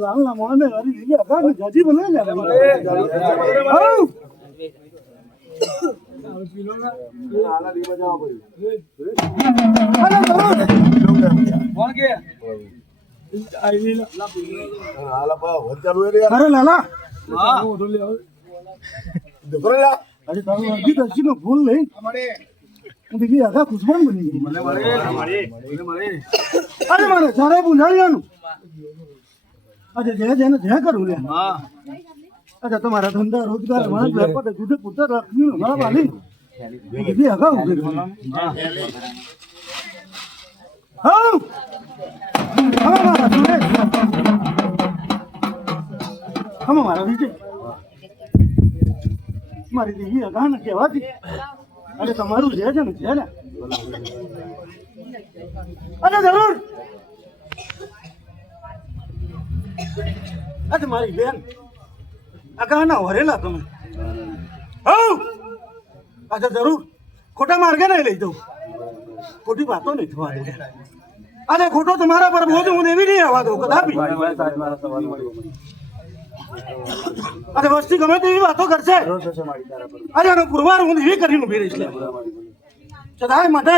લાલના મોને હરી લીયા કાને જાજી બને જા આવ પીલો ના આલા દીવા જાવ પડી કોણ કે આઈ લા આલા બા હોચાલુ રે અરે લાલા હા ઓઢો લે દોરો લા અરે તારો અજી દર્શીનો ફૂલ લઈ અમારે હું દીવી આખા ખુશબાન બની ગઈ મને મળે અરે મારે સારે બુંજાણ્યાનું અરે જે જેને જે કરું લે હા અરે તમારા ધંધા રોજગાર માણસ વેપાર દૂધ પુત્ર રાખી મારા વાલી દીદી આગા ઉભી હા હા મારા વિજય મારી દીદી આગા ને કહેવાથી અરે તમારું જે છે ને અરે જરૂર અરે મારી બેન આગા વરેલા તમે અચ્છા જરૂર ખોટા માર્ગે નહીં લઈ જાઉં ખોટી વાતો નહીં થવા દે અરે ખોટો તમારા પર બોજ હું એવી નહીં આવવા દઉં કદાપી અરે વસ્તી ગમે તેવી વાતો કરશે અરે આનો પુરવાર હું એવી કરીને ઉભી રહીશ સદાય માટે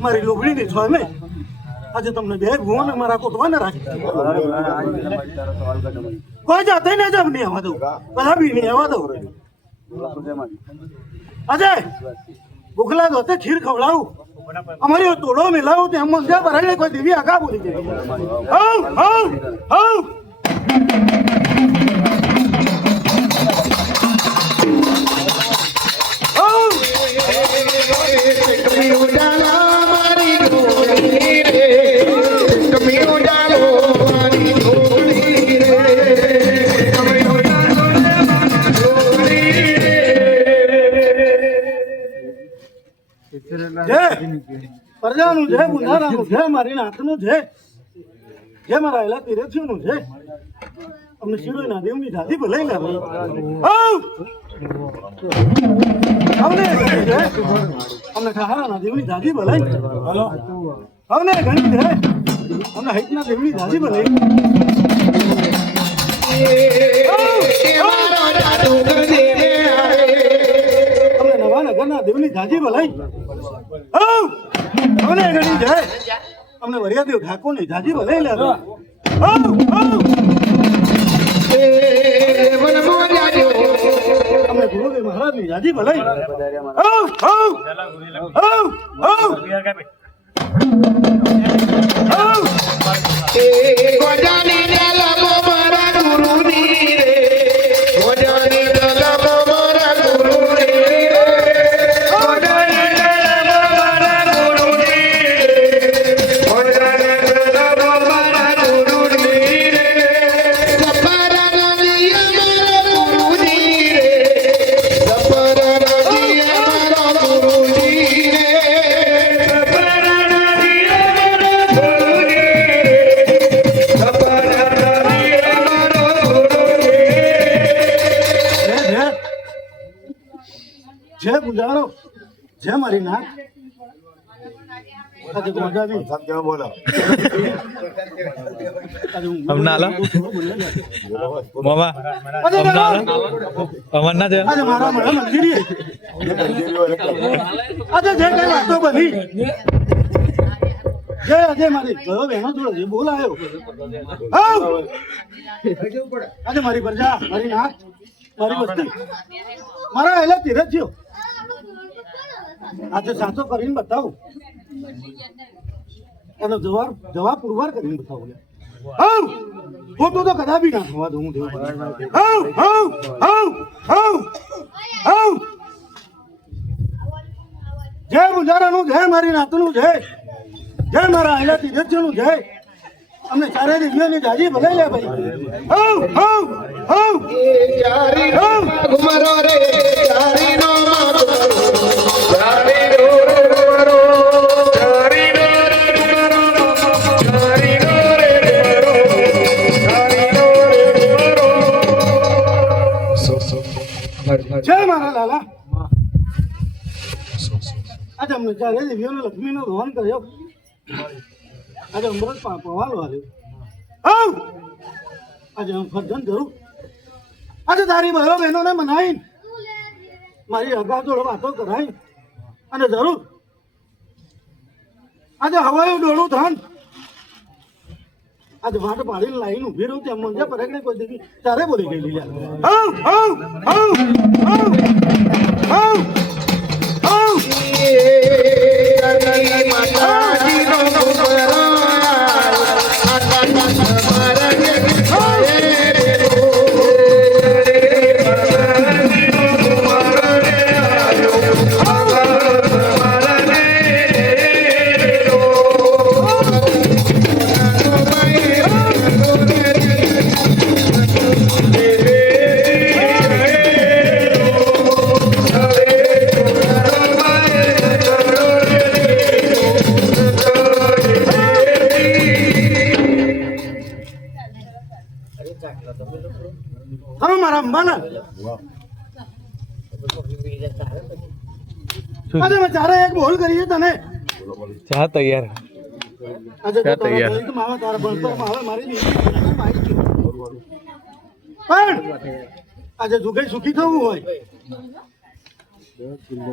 મારી લોભડીની છો મેં આજે તમને બે ભુવન મારા કોટવાને રાખી કોઈ જાતે ને જબ નહીં આવવા દઉં કદાપી નહીં આવવા દઉં અજય ભૂખલા દોતે ખીર ખવડાવું અમારી તોડો મિલાવું તેમ મંજા ભરાઈને કોઈ દેવી આગા બોલી જાય પ્રજાનું છે ગુંધારાનું છે મારી નાથનું છે જે મારા એલા તીરથીઓનું છે અમને શિરોઈ ના દેવની દાદી ભલાઈ ના અમને ખહારા ના દેવની દાદી ભલાઈ અમને ઘણી છે અમને હૈત ના દેવની દાદી ભલાઈ અમને નવાનગર ના દેવની દાદી ભલાઈ અમને ઘણી છે અમને વરિયાદેવ ઠાકોર ની જાજી ભલાઈ લે અમને ગુરુદેવ મહારાજ ની જાજી ભલાઈ જય મારી નાથ આજે તો મજા આવી કેવા બોલો અમનાલા મામા અમરના છે આજે મારા મળે મંદિરી આજે જે કઈ વાતો બની જય આજે મારી ગયો બહેનો જોડે જે બોલાયો આજે મારી પ્રજા મારી નાક મારી વસ્તી મારા એલા તીરથ થયો આજે સાચો કરીને બતાવું એનો જવાબ પુરવાર કરીને બતાવું ખોટું તો કદાપી ના થવા દઉં દેવ જય ગુજારાનું જય મારી નાતનું જય મારા આયલા તીરથનું જય અમને ચારે દિવ્યોની જાજી ભલે લે ભાઈ જય મારા લાલા આજે અમને ચારે દિવ્યોને લક્ષ્મીનો રોહન કર્યો આજે અમૃત પવાલો આવ્યો આજે હું ફરજન જરૂર આજે તારી બહેનો બહેનોને મનાવીને મારી અગા જોડે વાતો કરાવી અને જરૂર આજે હવાયું ડોળું થાન આજે વાટ પાડીને લાઈન ઉભી રહું તેમ મંજા પરેકડે કોઈ દેવી તારે બોલી ગઈ લીલા તમે મારા અંબાના આજે મેં ચારે એક બોલ કરી છે તને ચા તૈયાર આજે ચા તૈયાર મારા તારા ભણતર મારે મારી પણ આજે જો કઈ સુખી થવું હોય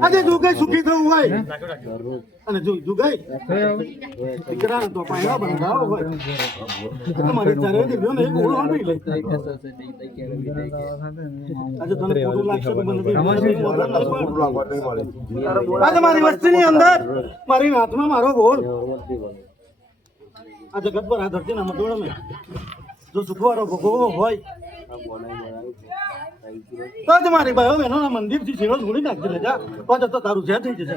આજે જો કઈ સુખી થવું હોય અને જો કઈ દીકરા તો પાયડા બંધાવો હોય તમારી ચારે દિવ્યો ને એક ઓળો આપી લે આજે તને ખોટું લાગશે તો મને આજે મારી વસ્તીની અંદર મારી નાતમાં મારો બોલ આ જગત પર આ ધરતીના મધોળ મેં જો સુખવાળો ભોગવવો હોય તો જ મારી ભાઈઓ બહેનોના મંદિરથી શીરો ધોળી નાખી લેજા તો તો તારું જે થઈ જશે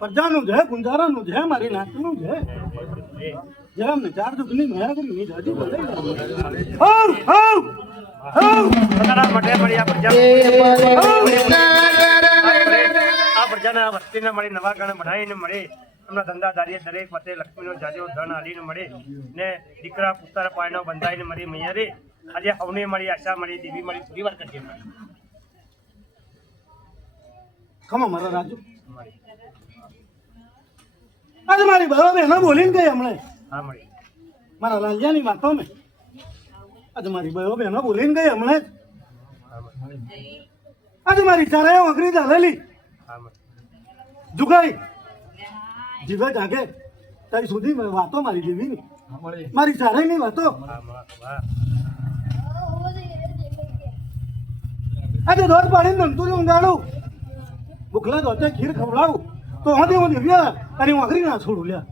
પ્રજાનું છે ગુંજારાનું છે મારી નાતનું છે જે અમને ચાર દુઃખની મયા કરી જાજી પ્રજાના વસ્તીને મળી નવા ગણ બનાવીને મળે એમના ધંધાદારીએ દરેક વતે લક્ષ્મીનો જાજો ધન હાલીને મળે ને દીકરા પુત્ર પાયનો બંધાઈને મળી મૈયા રે આજે હવને મળી આશા મળી દેવી મળી થોડી વાર કરજે ખમા મારા રાજુ આજે મારી બહેનો બહેનો બોલીને ગઈ હમણે હા મળી મારા રાજ્યાની વાતો મેં આજે મારી બહેનો બહેનો બોલીને ગઈ હમણે આજે મારી ચારે ઓગરી ચાલેલી જુગાઈ જીવે જાગે તારી સુધી વાતો મારી દેવી મારી ચારે ની વાતો આજે દોર પાડીને ધંતુરી ઊંઘાડું ભૂખલા દોતે ખીર ખવડાવું તો હું દેવ્યા અને હું અઘરી ના છોડું લ્યા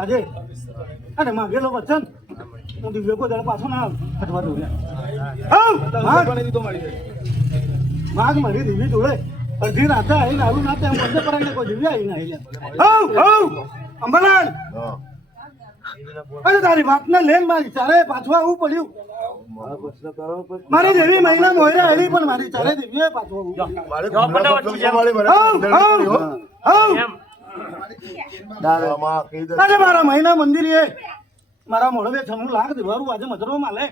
આજે અને માગેલો વચન હું દિવ્ય કોઈ દાડો પાછો ના ફટવા દઉં માગ મારી દિવ્ય જોડે અડધી રાતે આવીને આવું ના ત્યાં બંધ પરાઈને કોઈ દિવ્ય આવીને આવી અંબરલાલ અરે તારી વાતને લઈને મારી ચારે પાછું આવવું પડ્યું મારી દેવી મહિના મોયરા આવી પણ મારી ચારે દિવ્ય પાછું અરે મારા મહિના મંદિર એ મારા મોડવે 6 લાખ દેવાનું આજે મજરો માલે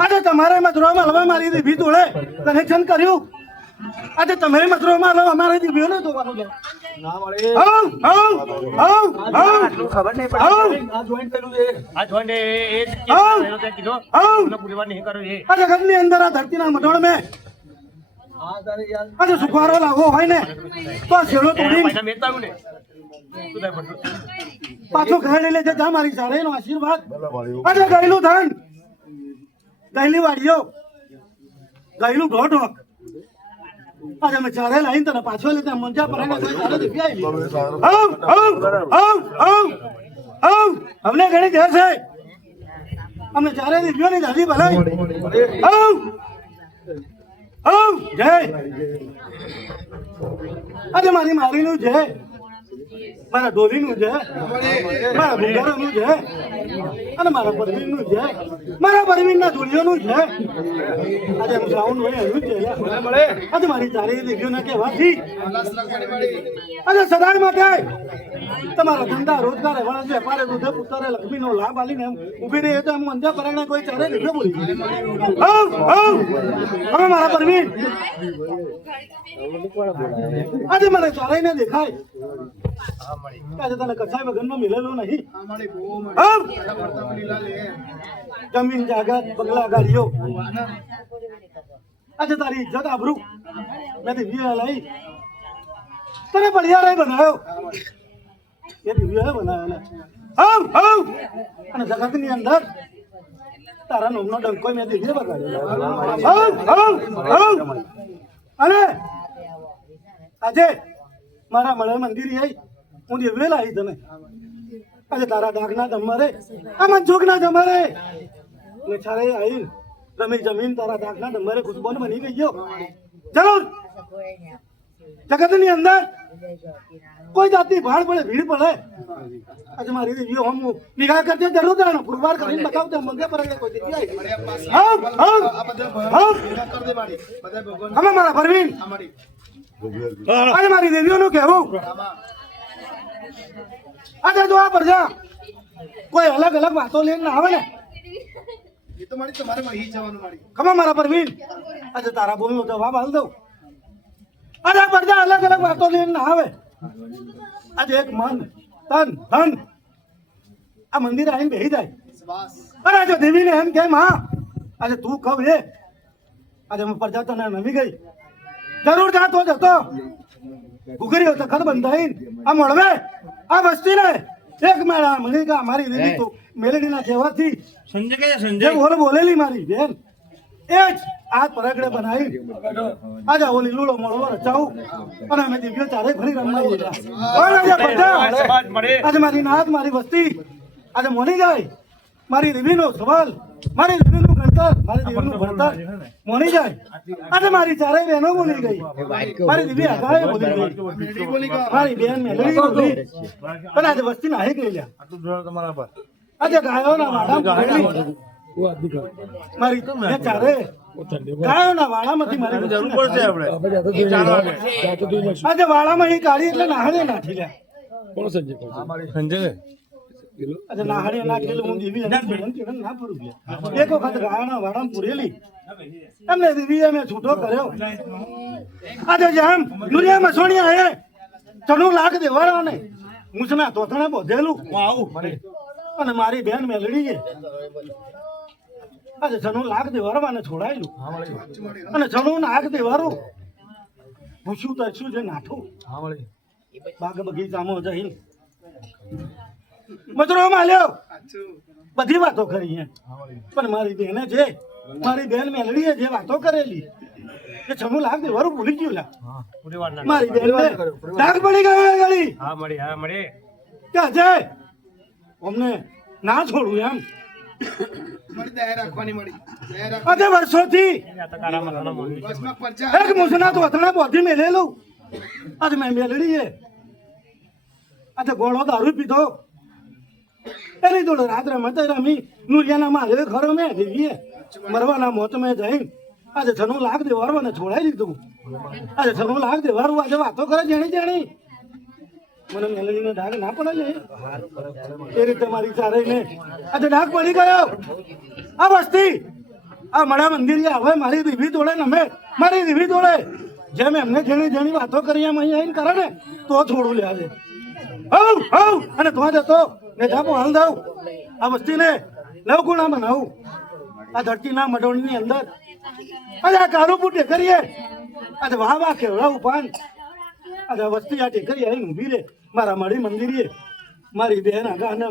આજે તમારે મજરો માલવા મારી દેવી તોડે કનેક્શન કર્યું આજે તમે મજરો માલો અમારે દેવીઓ ને જોવાનું છે ના મળે ખબર નહીં પડી આ જોઈન્ટ કર્યું છે આ જોઈન્ટ એ કીધો પૂરીવાર નહીં કર્યો એ આ જગતની અંદર આ ધરતીના મઢોળ મે આજે સુખારો લાગો હોય ને તો છેડો તોડીને પાછો ઘરે લઈ લેજે જા મારી સારે નો આશીર્વાદ આજે ગયેલું ધન ગયેલી વાડીઓ ગયેલું ઢોઢ આજે મેં ચારે લાઈન તને પાછો લેતા મંજા પર અમને ઘણી દેર છે અમને ચારે દીધો ની દાદી ભલાઈ જય આજે મારી મારીનું જય મારા ડોલીનું જય મારા ભૂંગારાનું જય અને મારા પરવીનનું જય મારા પરવીનના ધૂળિયોનું જય આજે હું શ્રાવણ હોય એનું જય આજે મારી ચારેય દીકરીઓને કહેવાથી આજે સદાય માટે તમારા ધંધા રોજગાર એવાળા છે વેપારે દૂધે પુત્રે લક્ષ્મીનો લાભ આલીને એમ ઊભી રહી તો એમ અંજા પરાણે કોઈ ચારે દીકરો બોલી હવે મારા પરવીન આજે મને ચારેયને દેખાય આજે તને કસાય વગરનો મિલેલો નહીં જમીન જાગત બંગલા ગાડીઓ આજે તારી ઇજ્જત આબરૂ મેં દિવ્ય લઈ તને બળિયારાય બનાવ્યો એ દિવ્ય બનાવ્યો અને જગતની અંદર તારા નોમનો ડંકો મેં દિવ્ય બગાડ્યો અને આજે મારા મળે મંદિર આવી હું દિવ્ય લાવી તને આજે તારા ડાકના જમરે આ મનસુખના જમરે ને છારે આવી રમી જમીન તારા ડાકના જમરે ખુશબોન બની ગયો જરૂર જગતની અંદર કોઈ જાતની ભાડ પડે ભીડ પડે આજે મારી દેવીઓ હમ નિગાહ કરતે જરૂર જાણો પુરવાર કરીને બતાવતો મંગે પર કોઈ દેવી આવી મારા પરવીન આજે મારી દેવીઓનું કહેવું આજે જો આ પ્રજા કોઈ અલગ અલગ વાતો લઈને ના આવે ને એ તો મારી તમારે વહી જવાનું મારી ખમા મારા પરવીન આજે તારા બોલનો જવાબ આલ દઉં આજે આ પ્રજા અલગ અલગ વાતો લઈને ના આવે આજે એક મન તન ધન આ મંદિર આવીને બેસી જાય અને આજે દેવીને એમ કેમ હા આજે તું કવ એ આજે પ્રજા તને નમી ગઈ જરૂર જાતો જતો ઉઘરી તો ખર બંધાઈ આ મળવે આ વસ્તી ને એક મેળા મળી ગયા મારી દેવી તો મેલડીના કહેવાથી સંજય બોલેલી મારી બેન એ જ આ પરગડે બનાવી આજે ઓલી લૂલો મળવો રચાવું અને અમે દિવ્યો ચારે ફરી રમવા આજે મારી નાથ મારી વસ્તી આજે મોની જાય મારી દેવીનો સવાલ મારી દેવીનું ગણતર મારી દેવીનું ભણતર મોની જાય આજે મારી ચારેય બહેનો બોલી ગઈ મારી દેવી આગાએ બોલી ગઈ મારી બેન મેલડી બોલી પણ આજે વસ્તી નાહી ગઈ આજે ગાયોના વાડા મારી ચારે ગાયોના વાડામાંથી મારી જરૂર પડશે આપણે આજે વાડામાં એ કાઢી એટલે નાહડે નાખી લ્યા કોણ સંજય આજે નાહડે નાખેલું હું દેવી ના પૂરું એક વખત ગાયોના વાડામાં પૂરેલી એમને દેવી અમે છૂટો કર્યો આજે જેમ દુનિયા મસોણિયા હે 6 લાખ દેવાળા ને મૂછના તોથણે બોધેલું હું આવું અને મારી બેન મેલડી છે આજે 6 લાખ દેવારવાને છોડાયેલું અને 6 લાખ દેવારો ભૂસું તરશું છે નાઠું બાગ બગીચામાં જઈને મજરો માલ્યો બધી વાતો કરી પણ મારી બેને છે મારી બેન મેલડીએ જે વાતો કરેલી કે છનું લાખ દેવાનું ભૂલી ગયું લા પૂરી વાર ના મારી બેનને ડાક પડી ગયો ગળી હા મળી કે અજય અમને ના છોડું એમ આજે વર્ષોથી આ તો કારામાં ઘણો મોંઘી છે એક મુસના તો અથડા બોધી મેલેલું આજે મેં મેલડી છે આજે ગોળો દારૂ પીધો એની જોડે રાત્રે મતે રમી નુરિયાના મારે ખરો મેં દેવીએ મરવાના મોત મેં જઈ આજે 96 લાખ દેવારવાને છોડાઈ દીધું આજે 96 લાખ દેવારવું આજે વાતો કરે જેણી મને મેલડીને ડાઘ ના પડે ને એ રીતે મારી ચારેયને આજે ડાઘ પડી ગયો આ વસ્તી આ મડા મંદિર હવે મારી દીવી તોડે ને અમે મારી દીવી તોડે જેમ એમને જેણી વાતો કરી એમ અહીંયા આવીને કરે ને તો છોડું લે આજે હવ અને તો જતો ને જાપો હાલ દઉં આ વસ્તીને લવગુણા બનાવું આ ધરતીના મડોળની અંદર આજે આ કાળું પૂટે કરીએ આજે વાહ કેવડાવું પાન આજે વસ્તી આ ટેકરી આવીને ઊભી રે મારા મળી મંદિરે મારી બેન આગા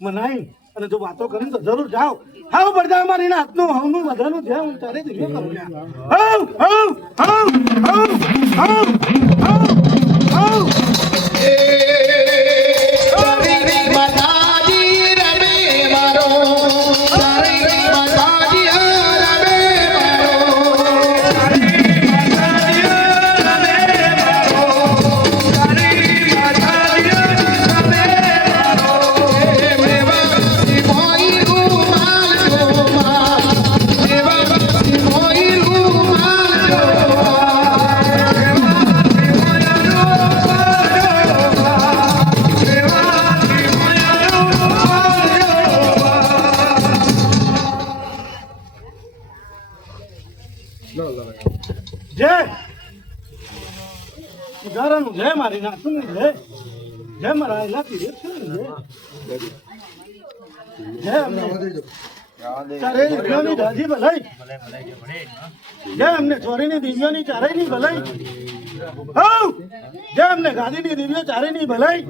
મનાઈ અને જો વાતો કરીને તો જરૂર જાઓ હાવ પડતા મારી હાથનું હવનું બધાનું છે હું તારે દિવ્ય કરું જય ઉદાહરણ જય મારી નાતું જય મારા ઇલાકી જય અમને ચારે દિવ્યોની દાજી ભલાઈ જય અમને ચોરીની દિવ્યોની ચારેયની ભલાઈ હવ જય અમને ગાદીની દિવ્યો ચારેયની ભલાઈ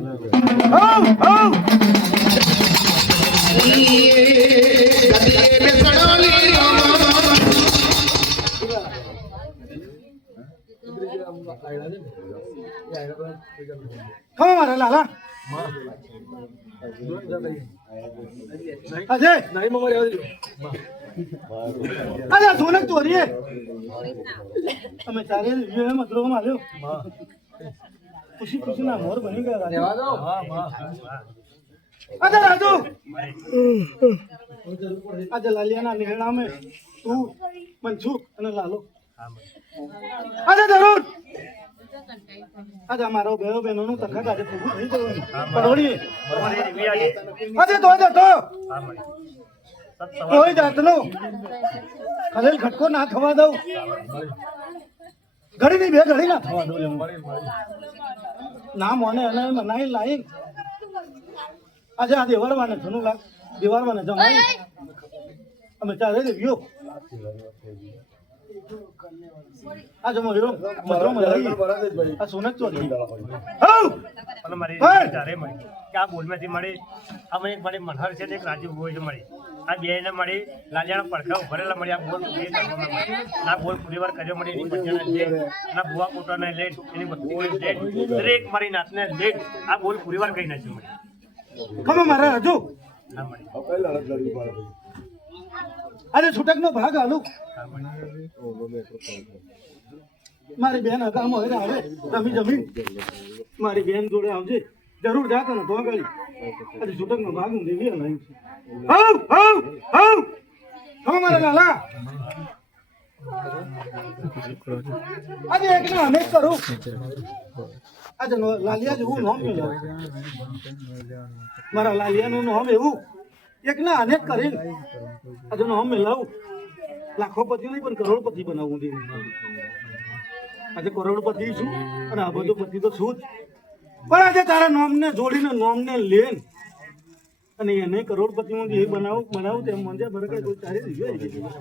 ખમા મારા લાલા અજય અરે સોનક ચોરીએ અમે ચારે મતરો માર્યો ખુશી ના મોર બની ગયા અરે રાજુ આજે લાલિયાના નેહડા મેં તું મનસુખ અને લાલો અરે જરૂર આજે મારો બેઓ બહેનોનું તખત આજે પૂરું થઈ ગયું પરોડીએ આજે તો જતો કોઈ જાતનો ખલેલ ખટકો ના થવા દઉં ઘડીની બે ઘડી ના થવા દઉં ના મોને અને મનાઈ લાઈ આજે આ દેવારવાને ઘણું લાગ દેવારવાને જમાઈ અમે ચારે દેવ્યો આજે મળ્યો મતરો મળી આ સોનક ચોરી પણ મારી ચારે મળી કે આ બોલમાંથી મળી અમે એક મારી મનહર છે ને એક રાજીવ ગોઈ મળી આ બે ને મળી લાલિયાના પડખા ઉભરેલા મળી આ બોલ ના બોલ પૂરી વાર કર્યો મળી એની બચ્ચાને લેટ ના ભુવા કોટાને લેટ એની બધી લેટ દરેક મારી નાતને લેટ આ બોલ પૂરી વાર કઈ નાખ્યું મળી ખમા મારા હજુ ના મળી આજે છૂટક નો ભાગ હાલું મારી બેન હગામો આવે તમે જમીન મારી બેન જોડે આવજે જરૂર જાતો ને તો ગળી આજે છૂટક નો ભાગ હું દેવી નહીં મારા લાલા આજે એક ને અનેક કરું આજે લાલિયા જેવું નામ મેળવ્યું મારા લાલિયાનું નામ એવું એક ના અનેક કરીને આજે નામ મેળવું લાખોપતિ નહીં પણ કરોડપતિ બનાવવું છે આજે કરોડપતિ છું અને આ બધું પતિ તો છું જ પણ આજે તારા નામને જોડીને નામને લેન અને એને કરોડપતિ માંથી એ બનાવું તેમ મને બરાબર કોઈ તારી દીધું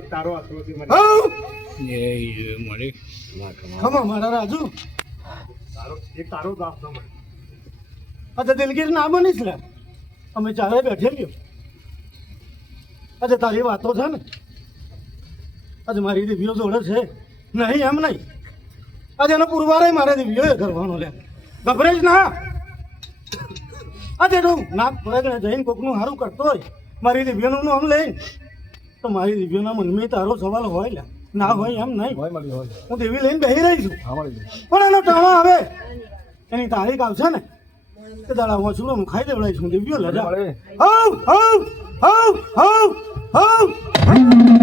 એક તારો આશરો છે ખમા મારા રાજુ એક તારો જ આપતો મને અચ્છા દિલગીર ના બનીશ લે અમે ચારે બેઠે ગયો અચ્છા તારી વાતો છે ને આજે મારી દીવીઓ જોડે છે નહીં એમ નહીં આજે એનો પુરવારે મારે દીવીઓ કરવાનો લે ગભરે જ ના આજે તો નાક પડે જઈને કોકનું સારું કરતો હોય મારી દીવીઓનું નામ લઈને તો મારી દીવીઓના મનમાં તારો સવાલ હોય લે ના હોય એમ નહીં હું દેવી લઈને બેસી રહી છું પણ એનો ટાણો આવે એની તારીખ આવશે ને તે દાડા વાંચું હું ખાઈ દેવડાવીશ હું દેવીઓ લજા હવ હવ હવ હવ હવ